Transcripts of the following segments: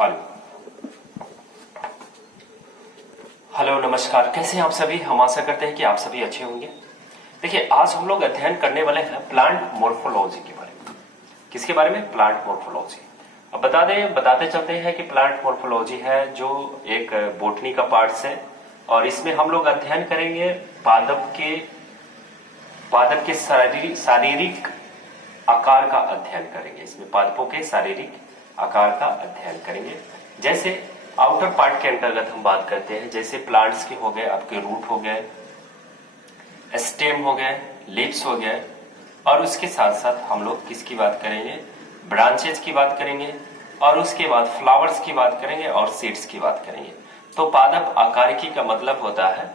Hello hello नमस्कार, कैसे हैं आप सभी। हम आशा करते हैं कि आप सभी अच्छे होंगे। देखिए, आज हम लोग अध्ययन करने वाले हैं प्लांट मोर्फोलॉजी के बारे में। किसके बारे में? Plant morphology. अब बताते चलते हैं कि प्लांट मोर्फोलॉजी है जो एक बोटनी का पार्ट्स है, और इसमें हम लोग अध्ययन करेंगे पादप के शारीरिक आकार का अध्ययन करेंगे। इसमें पादपों के शारीरिक आकार का अध्ययन करेंगे। जैसे आउटर पार्ट के अंतर्गत हम बात करते हैं, जैसे प्लांट्स के हो गए, आपके रूट हो गए, स्टेम हो गए, लीव्स हो गए, और उसके साथ साथ हम लोग किसकी बात करेंगे? ब्रांचेज की बात करेंगे, और उसके बाद फ्लावर्स की बात करेंगे और सीड्स की बात करेंगे। तो पादप आकारिकी का मतलब होता है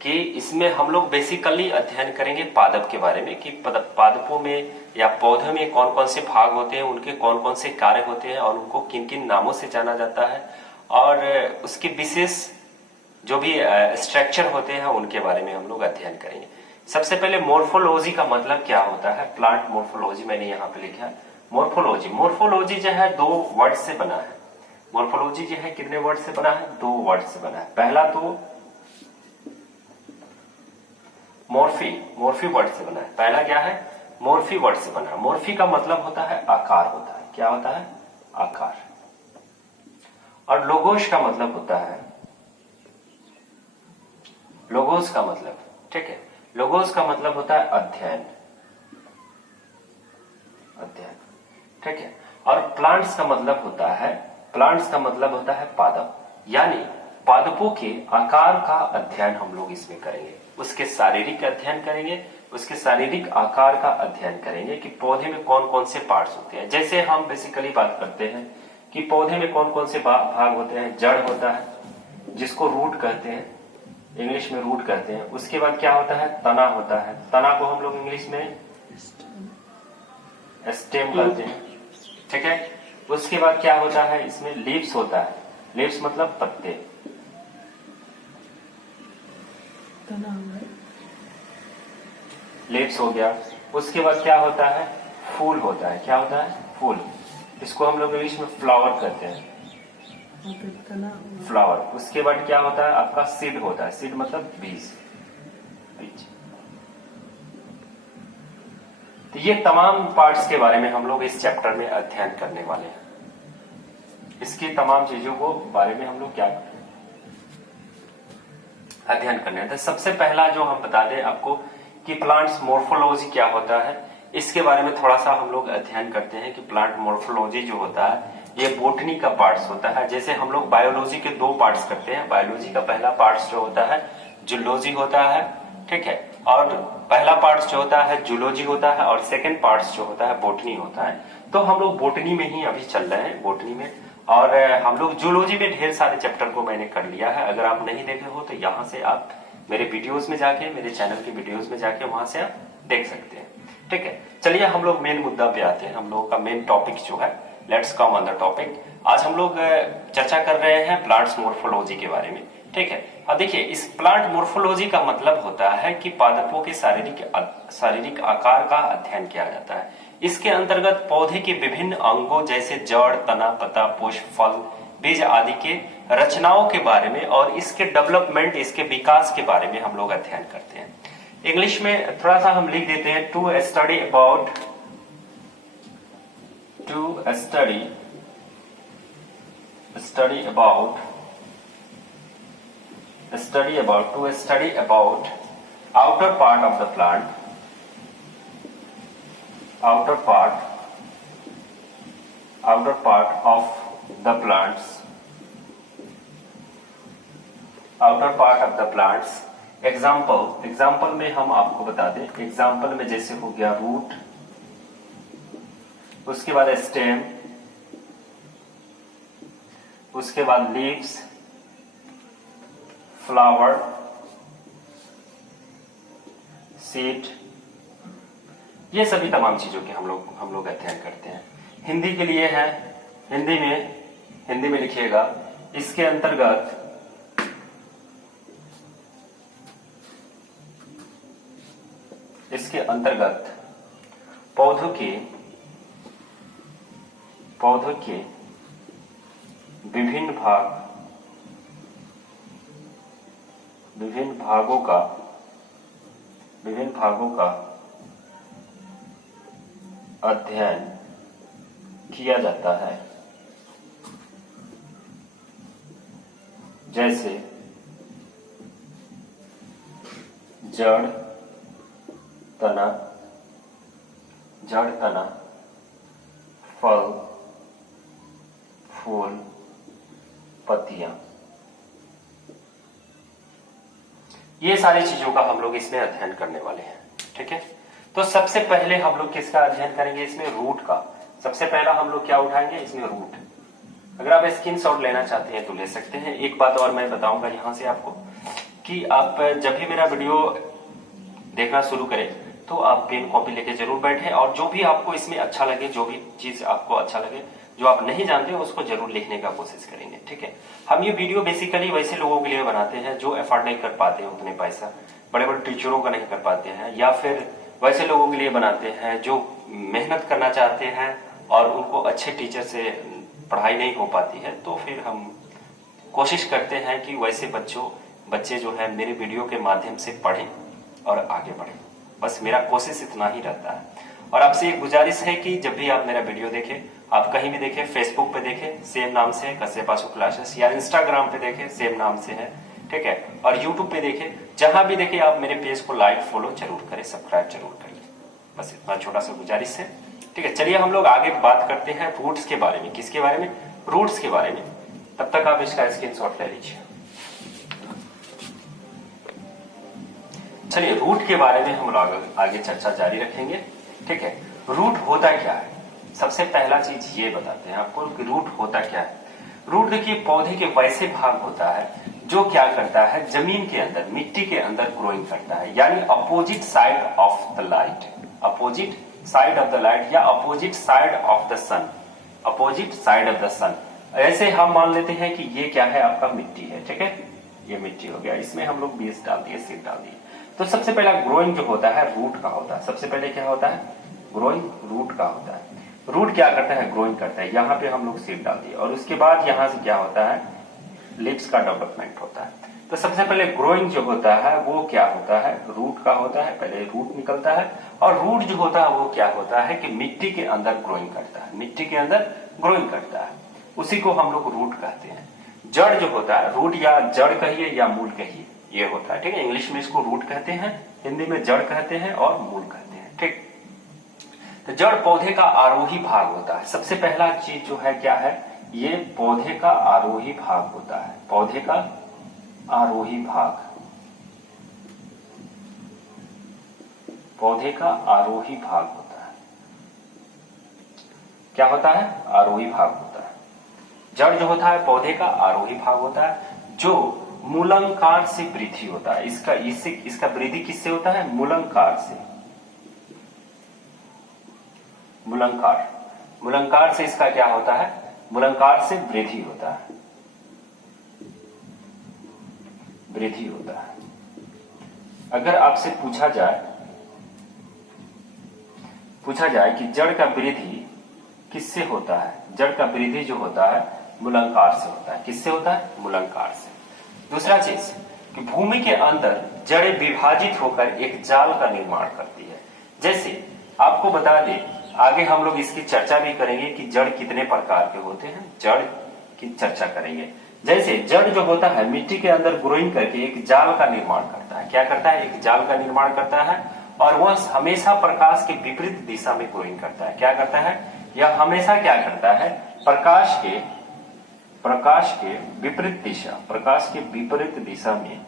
कि इसमें हम लोग बेसिकली अध्ययन करेंगे पादप के बारे में कि पादपों में या पौधों में कौन कौन से भाग होते हैं, उनके कौन कौन से कार्य होते हैं, और उनको किन किन नामों से जाना जाता है, और उसके विशेष जो भी स्ट्रक्चर होते हैं उनके बारे में हम लोग अध्ययन करेंगे। सबसे पहले मोर्फोलॉजी का मतलब क्या होता है? प्लांट मोर्फोलॉजी मैंने यहाँ पे लिखा है। मोर्फोलॉजी जो है दो वर्ड से बना है। मोर्फोलॉजी जो है कितने वर्ड से बना है? दो वर्ड से बना है। पहला तो मोर्फी वर्ड से बना है। पहला क्या है? मोर्फी वर्ड से बना है। मोर्फी का मतलब होता है आकार होता है। क्या होता है? आकार। और लोगोस का मतलब होता है, लोगोस का मतलब, ठीक है, लोगोस का मतलब होता है अध्ययन, ठीक है। और प्लांट्स का मतलब होता है पादप, यानी पादपों के आकार का अध्ययन हम लोग इसमें करेंगे। उसके शारीरिक अध्ययन करेंगे, उसके शारीरिक आकार का अध्ययन करेंगे कि पौधे में कौन कौन से पार्ट्स होते हैं। जैसे हम बेसिकली बात करते हैं कि पौधे में कौन कौन से भाग होते हैं। जड़ होता है जिसको रूट कहते हैं, इंग्लिश में रूट कहते हैं। उसके बाद क्या होता है? तना होता है। तना को हम लोग इंग्लिश में स्टेम कहते हैं, ठीक है। उसके बाद क्या होता है? इसमें लीव्स होता है। लीव्स मतलब पत्ते। लीव्स हो गया। उसके बाद क्या होता है? फूल होता है। क्या होता है? फूल। इसको हम लोग इंग्लिश में फ्लावर कहते हैं, फ्लावर। उसके बाद क्या होता है? आपका सीड होता है। सीड मतलब बीज। तो ये तमाम पार्ट्स के बारे में हम लोग इस चैप्टर में अध्ययन करने वाले हैं। इसकी तमाम चीजों को बारे में हम लोग क्या अध्ययन करने हैं। तो सबसे पहला जो हम बता दें आपको कि प्लांट्स मोर्फोलॉजी क्या होता है, इसके बारे में थोड़ा सा हम लोग अध्ययन करते हैं कि प्लांट मोर्फोलॉजी जो होता है ये बोटनी का पार्ट्स होता है। जैसे हम लोग बायोलॉजी के दो पार्ट्स करते हैं। बायोलॉजी का पहला पार्ट्स जो होता है जूलॉजी होता है, ठीक है। और पहला पार्ट्स जो होता है जूलॉजी होता है, और सेकंड पार्ट्स जो होता है बोटनी होता है। तो हम लोग बोटनी में ही अभी चल रहे हैं, बोटनी में। और हम लोग जूलॉजी में ढेर सारे चैप्टर को मैंने कर लिया है। अगर आप नहीं देखे हो तो यहाँ से आप मेरे वीडियोस में जाके, मेरे चैनल के वीडियोस में जाके वहां से आप देख सकते हैं, ठीक है। चलिए हम लोग मेन मुद्दा पे आते हैं। हम लोगों का मेन टॉपिक जो है, let's come on the topic. आज हम लोग चर्चा कर रहे हैं प्लांट्स मोर्फोलॉजी के बारे में, ठीक है। अब देखिए, इस प्लांट मोर्फोलॉजी का मतलब होता है कि पादपों के शारीरिक आकार का अध्ययन किया जाता है। इसके अंतर्गत पौधे के विभिन्न अंगों जैसे जड़, तना, पत्ता, पुष्प, फल, बीज आदि के रचनाओं के बारे में और इसके डेवलपमेंट, इसके विकास के बारे में हम लोग अध्ययन करते हैं। इंग्लिश में थोड़ा सा हम लिख देते हैं, to study about outer part of the plant, outer part of the plants। Example में हम आपको बता दें, एग्जाम्पल में जैसे हो गया रूट, उसके बाद स्टेम, उसके बाद लीव्स, फ्लावर, सीड, ये सभी तमाम चीजों के हम लोग अध्ययन करते हैं। हिंदी के लिए है, हिंदी में लिखिएगा, इसके अंतर्गत पौधों के विभिन्न भागों का अध्ययन किया जाता है, जैसे जड़, तना, फल, फूल, पत्तियां। ये सारी चीजों का हम लोग इसमें अध्ययन करने वाले हैं। ठीक है, तो सबसे पहले हम लोग किसका अध्ययन करेंगे? इसमें रूट का। सबसे पहला हम लोग क्या उठाएंगे? इसमें रूट। अगर आप स्क्रीनशॉट लेना चाहते हैं तो ले सकते हैं। एक बात और मैं बताऊंगा यहां से आपको कि आप जब भी मेरा वीडियो देखना शुरू करें तो आप पेन कॉपी लेके जरूर बैठें, और जो भी आपको इसमें अच्छा लगे, जो भी चीज आपको अच्छा लगे, जो आप नहीं जानते उसको जरूर लिखने का कोशिश करेंगे। ठीक है, हम ये वीडियो बेसिकली वैसे लोगों के लिए बनाते हैं जो एफर्ट नहीं कर पाते हैं उतने पैसा, बड़े बड़े टीचरों का नहीं कर पाते हैं, या फिर वैसे लोगों के लिए बनाते हैं जो मेहनत करना चाहते हैं और उनको अच्छे टीचर से पढ़ाई नहीं हो पाती है। तो फिर हम कोशिश करते हैं कि वैसे बच्चे जो है मेरे वीडियो के माध्यम से पढ़ें और आगे बढ़ें। बस मेरा कोशिश इतना ही रहता है। और आपसे एक गुजारिश है कि जब भी आप मेरा वीडियो देखें, आप कहीं भी देखें, फेसबुक पे देखें सेम नाम से कश्यप आशु क्लासेस, या इंस्टाग्राम पे देखें सेम नाम से है। ठीक है, और यूट्यूब पे देखें, जहां भी देखें आप मेरे पेज को लाइक फॉलो जरूर करें, सब्सक्राइब जरूर करें। बस इतना छोटा सा गुजारिश है। ठीक है, चलिए हम लोग आगे बात करते हैं रूट्स के बारे में। किसके बारे में? रूट्स के बारे में। तब तक आप इसका स्क्रीनशॉट ले लीजिए। चलिए रूट के बारे में हम आगे चर्चा जारी रखेंगे। ठीक है, रूट होता क्या है? सबसे पहला चीज ये बताते हैं आपको कि रूट होता क्या है। रूट देखिए पौधे के वैसे भाग होता है जो क्या करता है, जमीन के अंदर, मिट्टी के अंदर ग्रोइंग करता है, यानी opposite side of the light, opposite side of the light या opposite side of the sun, opposite side of the sun. ऐसे हम मान लेते हैं कि ये क्या है, आपका मिट्टी है। ठीक है, ये मिट्टी हो गया, इसमें हम लोग बीज डाल दिए, सीड डाल दिए। तो सबसे पहला ग्रोइंग जो होता है रूट का होता है। सबसे पहले क्या होता है? ग्रोइंग रूट का होता है। रूट क्या करता है? ग्रोइंग करता है। यहाँ पे हम लोग सीड डाल दिए और उसके बाद यहाँ से क्या होता है? लिव्स का डेवलपमेंट होता है। तो सबसे पहले ग्रोइंग जो होता है वो क्या होता है? रूट का होता है। पहले रूट निकलता है, और रूट जो होता है वो क्या होता है कि मिट्टी के अंदर ग्रोइंग करता है, मिट्टी के अंदर ग्रोइंग करता है, उसी को हम लोग रूट कहते हैं। जड़ जो होता है, रूट या जड़ कहिए या मूल कहिए, ये होता है। ठीक है, इंग्लिश में इसको रूट कहते हैं, हिंदी में जड़ कहते हैं और मूल कहते हैं। ठीक, तो जड़ पौधे का आरोही भाग होता है। सबसे पहला चीज जो है क्या है? ये पौधे का आरोही भाग होता है। पौधे का आरोही भाग, पौधे का आरोही भाग होता है। क्या होता है? आरोही भाग होता है। जड़ जो होता है पौधे का आरोही भाग होता है, जो मूलांकार से वृद्धि होता है। इसका वृद्धि किससे होता है? मूलांकार से। मूलांकार से इसका क्या होता है? मूलांकार से वृद्धि होता है, वृद्धि होता है। अगर आपसे पूछा जाए कि जड़ का वृद्धि किससे होता है? जड़ का वृद्धि जो होता है मूलांकार से होता है। किससे होता है? मूलांकार से। दूसरा चीज कि भूमि के अंदर जड़ें विभाजित होकर एक जाल का निर्माण करती है। जैसे आपको बता दें, आगे हम लोग इसकी चर्चा भी करेंगे कि जड़ कितने प्रकार के होते हैं, जड़ की चर्चा करेंगे। जैसे जड़ जो होता है मिट्टी के अंदर ग्रोइंग करके एक जाल का निर्माण करता है। क्या करता है? एक जाल का निर्माण करता है, और वह हमेशा प्रकाश के विपरीत दिशा में ग्रोइंग करता है। क्या करता है? यह हमेशा क्या करता है? प्रकाश के विपरीत दिशा, प्रकाश के विपरीत दिशा में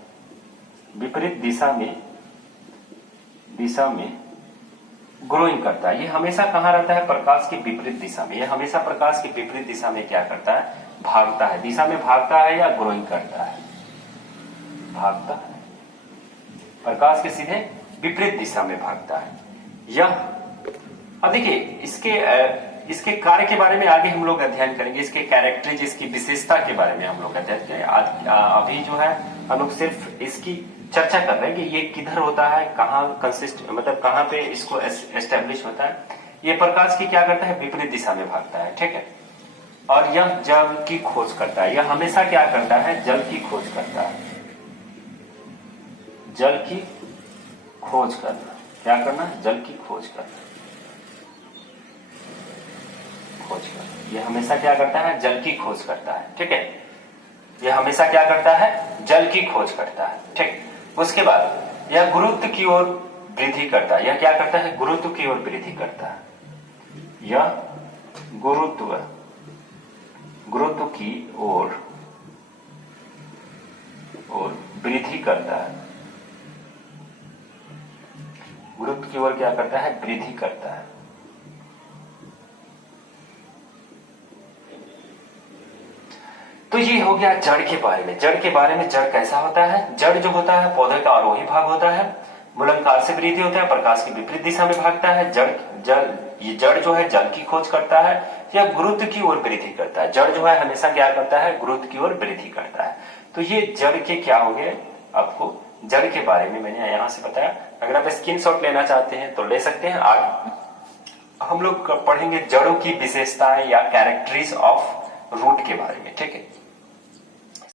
ग्रोइंग करता है। ये हमेशा कहां रहता है? प्रकाश के विपरीत दिशा में। ये हमेशा प्रकाश के विपरीत दिशा में क्या करता है? भागता है। दिशा में भागता है या ग्रोइंग करता है? भागता है। प्रकाश के सीधे विपरीत दिशा में भागता है। यह अब देखिए इसके कार्य के बारे में आगे हम लोग अध्ययन करेंगे। इसके कैरेक्टरिस्टिक, इसकी विशेषता के बारे में हम लोग अध्ययन करेंगे। अभी जो है हम लोग सिर्फ इसकी चर्चा कर रहे हैं कि ये किधर होता है, कहाँ कंसिस्ट, मतलब कहाँ पे इसको एस्टेब्लिश होता है। ये प्रकाश की क्या करता है? विपरीत दिशा में भागता है। ठीक है, और यह जल की खोज करता है। यह हमेशा क्या करता है? जल की खोज करता है। जल की खोज करना, क्या करना? जल की खोज करना, खोज करना। यह हमेशा क्या करता है? जल की खोज करता है। ठीक है, यह हमेशा क्या करता है? जल की खोज करता है। ठीक, उसके बाद यह गुरुत्व की ओर वृद्धि करता है। यह क्या करता है? गुरुत्व की ओर वृद्धि करता है। यह गुरुत्व की ओर वृद्धि करता है। गुरुत्व की ओर क्या करता है? वृद्धि करता है। तो ये हो गया जड़ के बारे में। जड़ के बारे में, जड़ कैसा होता है? जड़ जो होता है पौधे का आरोही भाग होता है, मूलांकार से वृद्धि होता है, प्रकाश की विपरीत दिशा में भागता है। ये जड़ जो है जल की खोज करता है या गुरुत्व की ओर वृद्धि करता है। जड़ जो है हमेशा क्या करता है? गुरुत्व की ओर वृद्धि करता है। तो ये जड़ के क्या हो गए? आपको जड़ के बारे में मैंने यहां से बताया। अगर आप स्क्रीनशॉट लेना चाहते हैं तो ले सकते हैं। आज हम लोग पढ़ेंगे जड़ों की विशेषताएं या कैरेक्टरीज ऑफ रूट के बारे में। ठीक है।